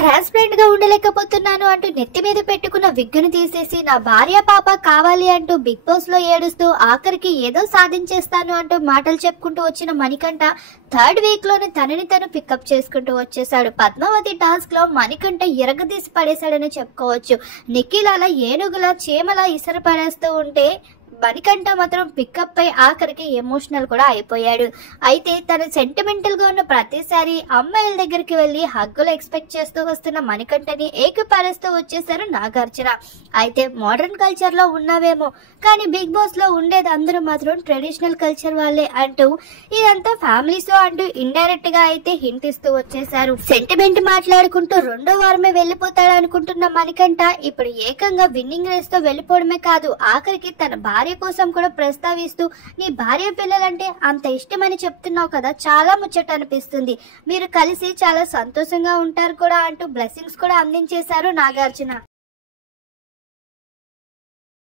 Transparent గా ఉండలేకపోతున్నాను అంటూ నెత్తి మీద పెట్టుకున్న విగ్గును తీసేసి నా భార్య పాప కావాలి అంటూ బిగ్ బాస్ లో ఏడుస్తూ ఆఖరికి ఏదో సాధించేస్తాను అంటూ మాటలు చెప్పుకుంటూ వచ్చిన మణికంఠ థర్డ్ వీక్ లోనే తనని తను పికప్ చేసుకుంటూ వచ్చేసాడు. పద్మావతి టాస్క్ లో మణికంఠ ఎరగదీసి పడేశాడని చెప్పుకోవచ్చు. నిఖిల్ అలా ఏనుగులా చీమలా ఇసర పడేస్తూ ఉంటే మణికంఠ మాత్రం పికప్ పై ఆఖరికి ఎమోషనల్ కూడా అయిపోయాడు. అయితే తను సెంటిమెంటల్ గా ఉన్న ప్రతిసారి అమ్మాయిల దగ్గరికి వెళ్లి హగ్గులు ఎక్స్పెక్ట్ చేస్తూ వస్తున్న మణికంఠని ఏకపరుస్తూ వచ్చేసారు నాగార్జున. అయితే మోడర్న్ కల్చర్ లో ఉన్నావేమో కానీ బిగ్ బాస్ లో ఉండేది అందరూ మాత్రం ట్రెడిషనల్ కల్చర్ వాళ్ళే అంటూ ఇదంతా ఫ్యామిలీస్ అంటూ ఇండైరెక్ట్ గా అయితే హింట్ ఇస్తూ వచ్చేసారు. సెంటిమెంట్ మాట్లాడుకుంటూ రెండో వారమే వెళ్లిపోతాడు అనుకుంటున్న మణికంఠ ఇప్పుడు ఏకంగా విన్నింగ్ రేస్ తో వెళ్లిపోవడమే కాదు ఆఖరికి తన భార్య కోసం కూడా ప్రస్తావిస్తూ నీ భార్య పిల్లలంటే అంత ఇష్టమని చెప్తున్నావు కదా, చాలా ముచ్చట అనిపిస్తుంది, మీరు కలిసి చాలా సంతోషంగా ఉంటారు కూడా అంటూ బ్లెస్సింగ్స్ కూడా అందించేశారు నాగార్జున.